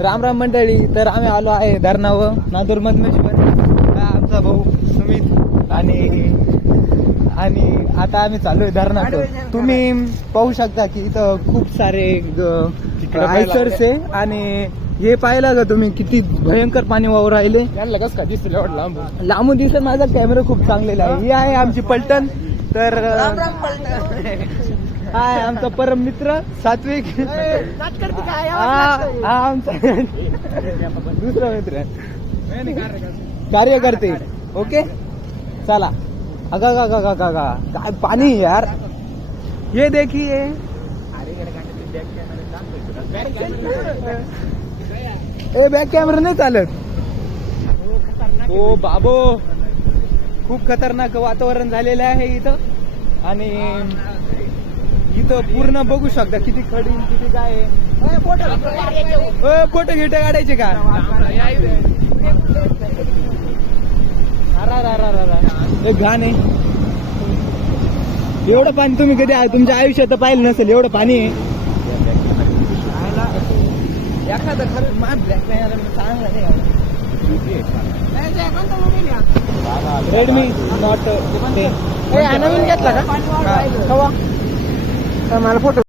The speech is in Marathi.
राम राम मंडळी. तर आम्ही आलो आहे धरणावर नांदूर मधमेश्वर. आमचा भाऊ सुमित आणि आता आम्ही चालू आहे धरणात. तुम्ही पाहू शकता की इथं खूप सारे आयसर्स आहे आणि हे पाहिलं का तुम्ही किती भयंकर पाणी वाहू राहिले. लांबून दिसत माझा कॅमेरा खूप चांगलेला आहे. ही आहे आमची पलटण. तर हाय आमचा परम मित्र सात्विक. हा आमचा दुसरा मित्र कार्यकर्ते. ओके चला. अगा गा गा गा गा गा काय पाणी यार. ये देखिए ए बॅक कॅमेरा नाही चालत. ओ बाबो खूप खतरनाक वातावरण झालेलं आहे इथं. आणि इथं पूर्ण बघू शकता किती खडी किती काय आहे. फोटो गिटो काढायचे का. एक घाण आहे. एवढं पाणी तुम्ही कधी तुमच्या आयुष्यात पाहिलं नसेल. एवढं पाणी आहे. एखादं खरं मान ब्लॅक चांगला नाही. रेडमी नॉट नवीन घेतला का मला फोटो